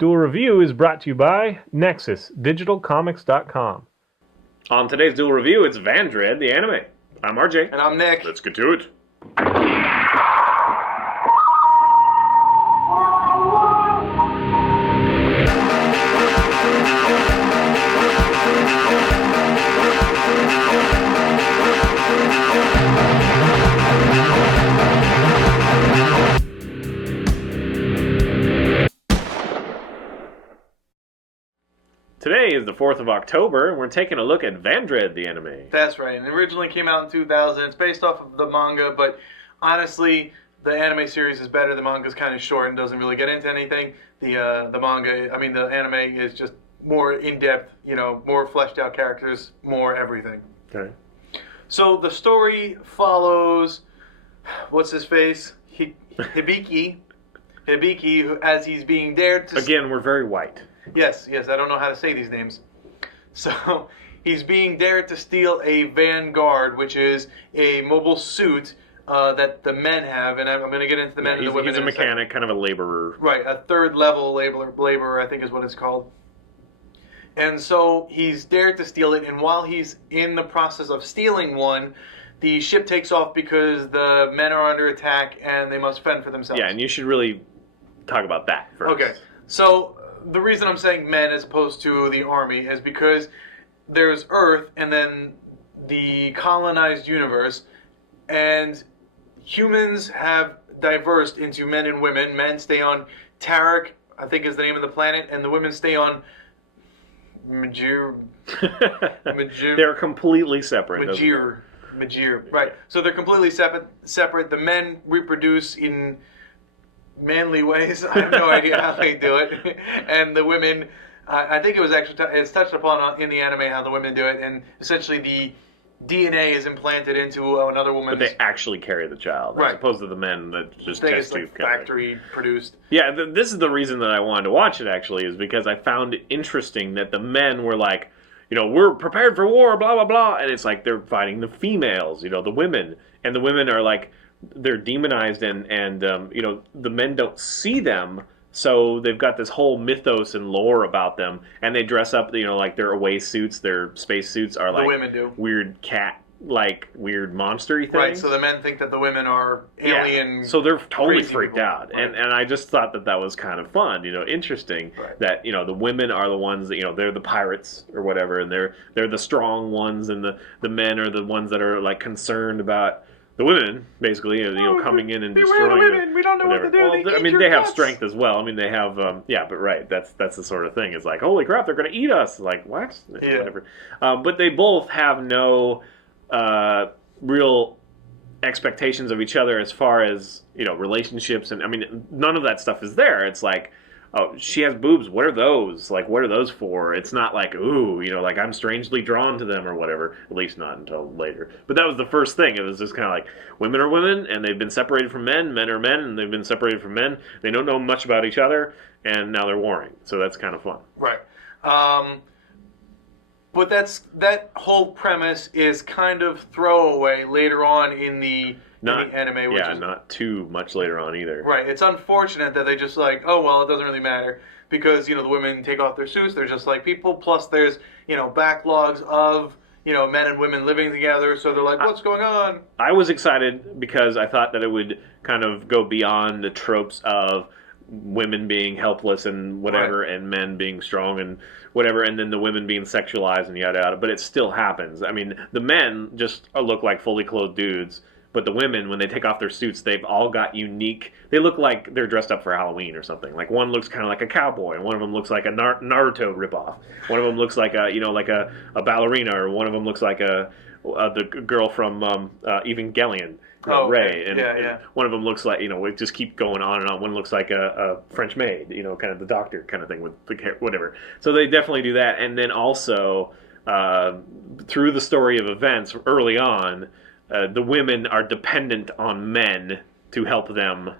Dual Review is brought to you by NexusDigitalComics.com. On today's Dual Review, it's Vandred, the anime. I'm RJ. And I'm Nick. Let's get to it. Today is the 4th of October, and we're taking a look at Vandred, the anime. That's right. And it originally came out in 2000. It's based off of the manga, but honestly, the anime series is better. The manga's kind of short and doesn't really get into anything. The anime is just more in-depth, more fleshed out characters, more everything. Okay. So the story follows, what's his face? Hibiki, who, as he's being dared to... Again, we're very white. Yes, I don't know how to say these names. So, he's being dared to steal a Vanguard, which is a mobile suit that the men have, and I'm going to get into the men and the women. He's a mechanic, kind of a laborer. Right, a third-level laborer, I think is what it's called. And so, he's dared to steal it, and while he's in the process of stealing one, the ship takes off because the men are under attack, and they must fend for themselves. Yeah, and you should really talk about that first. Okay, so... the reason I'm saying men as opposed to the army is because there's Earth and then the colonized universe, and humans have diversed into men and women. Men stay on Tarak, I think is the name of the planet, and the women stay on Majir. They're completely separate. Majir. Right. So they're completely separate. The men reproduce in manly ways. I have no idea how they do it. And the women, I think it was actually it's touched upon in the anime how the women do it, and essentially the DNA is implanted into another woman's... But they actually carry the child, right, as opposed to the men that just test tube factory produced. Yeah, this is the reason that I wanted to watch it, actually, is because I found it interesting that the men were like, we're prepared for war, blah, blah, blah, and it's like they're fighting the females, the women, and the women are like, they're demonized, and the men don't see them, so they've got this whole mythos and lore about them, and they dress up, like their away suits, their space suits are like the women do. Weird cat, like weird monster-y things. Right, so the men think that the women are alien. Yeah. So they're totally freaked people. out, right. and I just thought that was kind of fun, interesting, right, that the women are the ones that they're the pirates or whatever, and they're the strong ones, and the men are the ones that are like concerned about the women, basically, coming in and destroying. The women. We don't know what to do. Well, they have strength as well. They have, but right, that's the sort of thing. It's like, holy crap, they're going to eat us. Like, what? Yeah. Whatever. But they both have no real expectations of each other as far as relationships, and none of that stuff is there. It's like, oh, she has boobs. What are those? Like, what are those for? It's not like, ooh, like I'm strangely drawn to them or whatever. At least not until later. But that was the first thing. It was just kind of like, women are women, and they've been separated from men. Men are men, and they've been separated from men. They don't know much about each other, and now they're warring. So that's kind of fun. Right. But that whole premise is kind of throwaway later on in the anime. Which is not too much later on either. Right. It's unfortunate that they just like, oh, well, it doesn't really matter because, the women take off their suits. They're just like people. Plus there's, backlogs of, men and women living together. So they're like, what's going on? I was excited because I thought that it would kind of go beyond the tropes of women being helpless and whatever, right, and men being strong and whatever, and then the women being sexualized and yada yada. But it still happens. The men just look like fully clothed dudes. But the women, when they take off their suits, they've all got unique... They look like they're dressed up for Halloween or something. Like, one looks kind of like a cowboy, and one of them looks like a Naruto ripoff. One of them looks like a ballerina, or one of them looks like the girl from Evangelion, Rey. Okay. And one of them looks like, we just keep going on and on. One looks like a French maid, kind of the doctor kind of thing with the hair, whatever. So they definitely do that. And then also, through the story of events early on, the women are dependent on men to help them.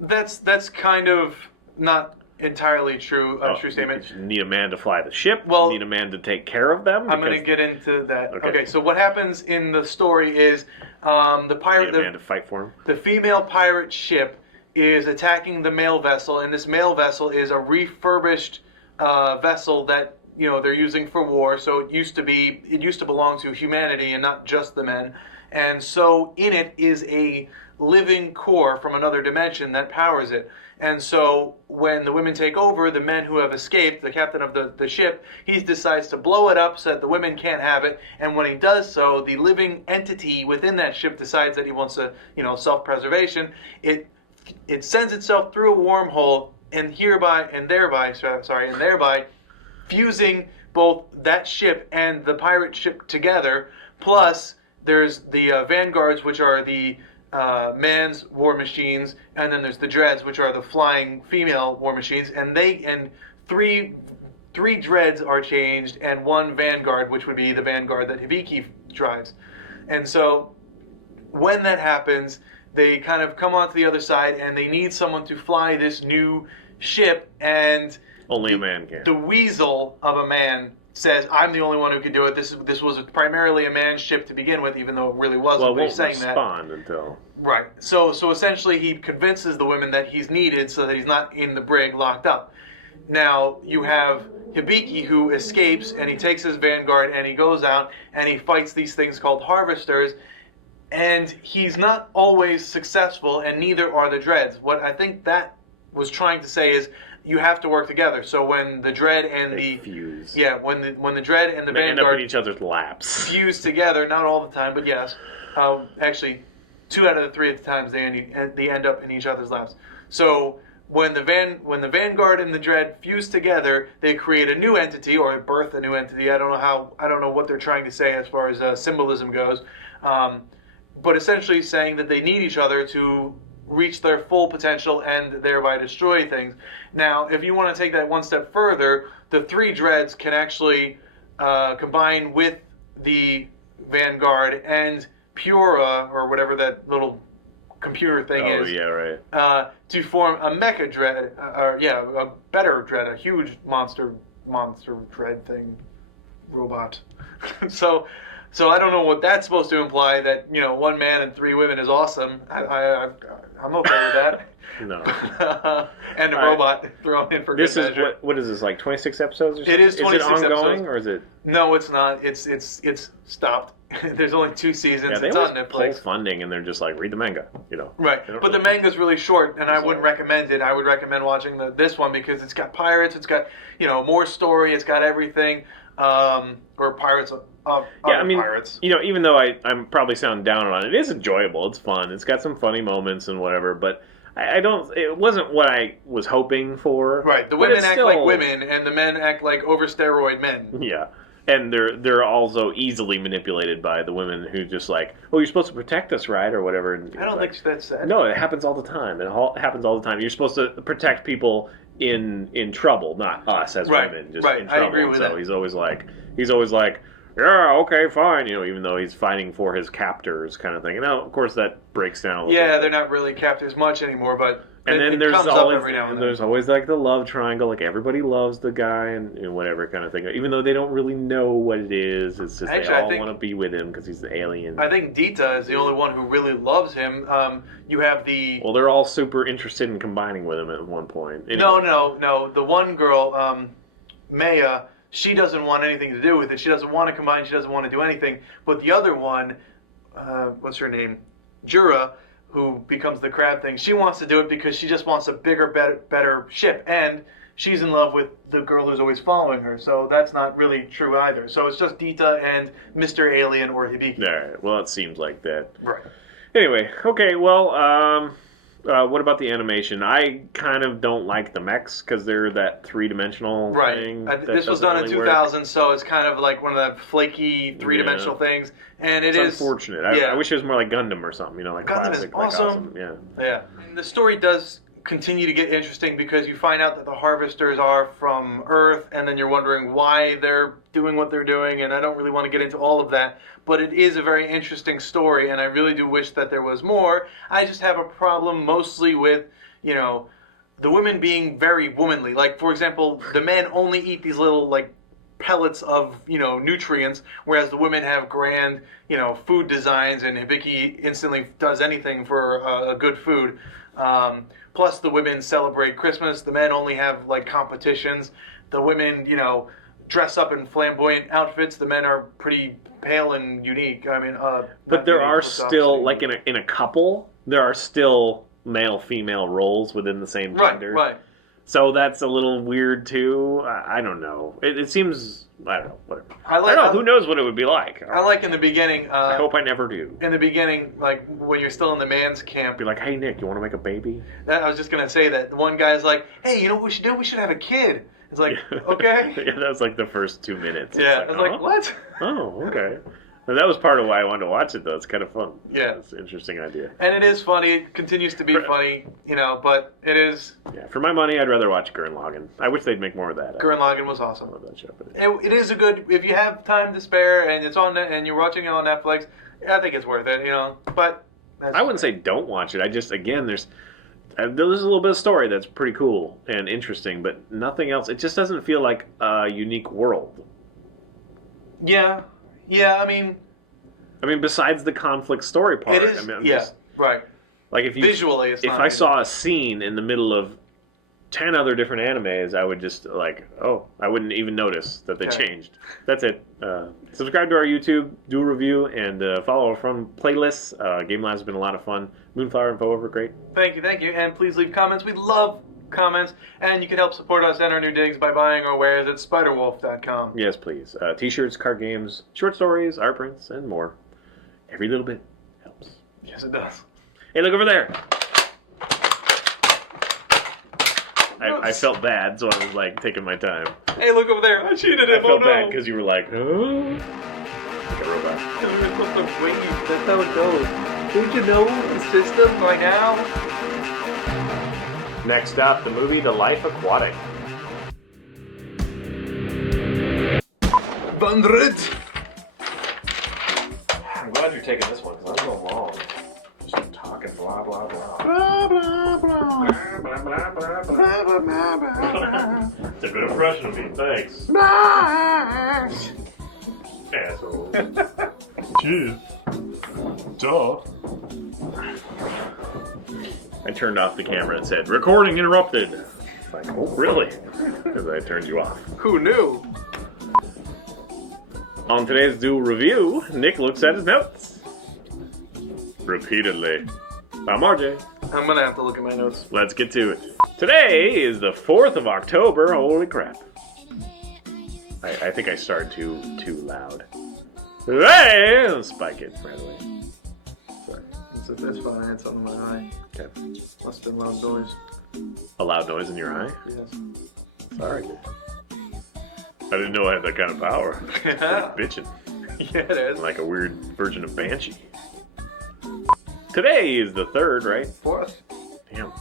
That's kind of not entirely true. True statement. You need a man to fly the ship. Well, you need a man to take care of them. I'm going to get into that. Okay. So what happens in the story is the pirate. You need a man to fight for him. The female pirate ship is attacking the male vessel, and this male vessel is a refurbished vessel that they're using for war. So it used to belong to humanity and not just the men. And so in it is a living core from another dimension that powers it. And so when the women take over, the men who have escaped, the captain of the ship, he decides to blow it up so that the women can't have it. And when he does so, the living entity within that ship decides that he wants a, self-preservation. It sends itself through a wormhole and thereby fusing both that ship and the pirate ship together. Plus, there's the vanguards, which are the man's war machines, and then there's the dreads, which are the flying female war machines, and three dreads are changed, and one vanguard, which would be the vanguard that Hibiki drives. And so when that happens, they kind of come onto the other side, and they need someone to fly this new ship, and only a man can. The weasel of a man says, I'm the only one who can do it. This was primarily a man's ship to begin with, even though it really wasn't. Well, it won't respond until... Right. So essentially he convinces the women that he's needed so that he's not in the brig locked up. Now, you have Hibiki, who escapes, and he takes his vanguard, and he goes out, and he fights these things called harvesters, and he's not always successful, and neither are the dreads. What I think that was trying to say is, you have to work together. So when the dread and they fuse. Yeah, when the dread and the they vanguard end up in each other's laps. fuse together, not all the time, but yes. Actually, 2 out of the 3 of the times they end up in each other's laps. So when the vanguard and the dread fuse together, they create a new entity or birth a new entity. I don't know what they're trying to say as far as symbolism goes, but essentially saying that they need each other to reach their full potential and thereby destroy things. Now, if you want to take that one step further, the 3 dreads can actually combine with the vanguard and Pura, or whatever that little computer thing is. Oh, yeah, right. To form a mecha dread, a better dread, a huge monster dread thing, robot. So I don't know what that's supposed to imply. That 1 man and 3 women is awesome. I'm okay with that. No. And a robot thrown in for this good is measure. what is this, like 26 episodes or something? It is 26 Is it ongoing episodes. or is it? No, it's not. It's stopped. There's only 2 seasons. Yeah, they it's always on pull Netflix. funding and they're just like, read the manga, Right, They don't but the really- manga's really short, and I Sorry. wouldn't recommend it. I would recommend watching this one because it's got pirates, it's got more story, it's got everything, or pirates of Yeah, I mean, pirates. even though I'm probably sounding down on it, it is enjoyable. It's fun. It's got some funny moments and whatever, but I don't. It wasn't what I was hoping for. Right, the but women it's act still- like women, and the men act like over steroid men. Yeah, and they're also easily manipulated by the women who just like, oh, you're supposed to protect us, right, or whatever. And I don't like, think that's sad. No, it happens all the time. Happens all the time. You're supposed to protect people in trouble, not us as Right, women, just right. in I trouble. agree with so that. he's always like, yeah, okay, fine. Even though he's fighting for his captors, kind of thing. And now, of course, that breaks down a little Yeah, bit. they're not really captors much anymore, but And then it there's comes up always every now and then. there's always like the love triangle, like everybody loves the guy and whatever kind of thing. Even though they don't really know what it is, it's just Actually, they I all think- want to be with him because he's the alien. I think Dita is the only one who really loves him. You have the... Well, they're all super interested in combining with him at one point. Anyway. No. The one girl, Maya, she doesn't want anything to do with it. She doesn't want to combine. She doesn't want to do anything. But the other one, what's her name? Jura, who becomes the crab thing. She wants to do it because she just wants a bigger, better ship. And she's in love with the girl who's always following her. So that's not really true either. So it's just Dita and Mr. Alien or Hibiki. All right. Well, it seems like that. Right. Anyway, okay. Well, what about the animation? I kind of don't like the mechs because they're that 3-dimensional Right. thing. This was done in 2000, so it's kind of like one of the flaky 3-dimensional things. And It's unfortunate. I wish it was more like Gundam or something. Like Gundam is classic, awesome. Yeah. Yeah. And the story does continue to get interesting because you find out that the harvesters are from Earth, and then you're wondering why they're doing what they're doing, and I don't really want to get into all of that, but it is a very interesting story, and I really do wish that there was more. I just have a problem mostly with, the women being very womanly. Like, for example, the men only eat these little, like, pellets of, nutrients, whereas the women have grand, food designs, and Hibiki instantly does anything for a good food. Plus, the women celebrate Christmas. The men only have like competitions. The women, dress up in flamboyant outfits. The men are pretty pale and unique. I mean, but there are still, like in a couple, there are still male-female roles within the same gender. Right. So that's a little weird too. I don't know. It seems, I don't know, whatever. I don't know. Who knows what it would be like? I like in the beginning. I hope I never do. In the beginning, like when you're still in the man's camp. Be like, hey Nick, you want to make a baby? I was just gonna say that one guy's like, hey, you know what we should do? We should have a kid. It's like, okay. Yeah, that was like the first 2 minutes. Yeah, I was like, what? Oh, okay. And that was part of why I wanted to watch it, though. It's kind of fun. Yeah. It's an interesting idea. And it is funny. It continues to be funny, but it is... Yeah, for my money, I'd rather watch Gurren Lagann. I wish they'd make more of that. Gurren Lagann was awesome. I love that show. But it is a good... If you have time to spare and it's on and you're watching it on Netflix, I think it's worth it, But... I wouldn't say don't watch it. I just, again, there's a little bit of story that's pretty cool and interesting, but nothing else. It just doesn't feel like a unique world. Yeah. Yeah, I mean, besides the conflict story part, it is. Just, right. Like if you visually, it's if not I saw a scene in the middle of 10 other different animes, I would just I wouldn't even notice that they changed. That's it. Subscribe to our YouTube, do a review, and follow our fun playlists. Game Labs has been a lot of fun. Moonflower and Info over, great. Thank you, and please leave comments. We love comments, and you can help support us and our new digs by buying our wares at spiderwolf.com. Yes, please. T-shirts, card games, short stories, art prints, and more. Every little bit helps. Yes, it does. Hey, look over there. I felt bad, so I was like taking my time. Hey, look over there. I cheated him. I felt bad because you were like, oh. Like a robot. That's how it goes. Don't you know the system by now? Next up, the movie The Life Aquatic. 100. I'm glad you're taking this one because I'm going long. Just talking blah blah blah. Blah blah blah. Blah blah blah blah blah blah. It's a good impression of me, thanks. Asshole. Jeez. Duh. I turned off the camera and said, recording interrupted. It's like, oh, really? Because I turned you off. Who knew? On today's dual review, Nick looks at his notes. Repeatedly. I'm RJ. I'm going to have to look at my notes. Let's get to it. Today is the 4th of October. Holy crap. I think I started too loud. Hey! I'll spike it right away. Sorry. That's fine. I had something in my eye. Okay. Must have been loud noise. A loud noise in your eye? Yes. Sorry. I didn't know I had that kind of power. Bitchin'. Yeah, it is. Like a weird version of Banshee. Today is the 3rd, right? 4th. Damn.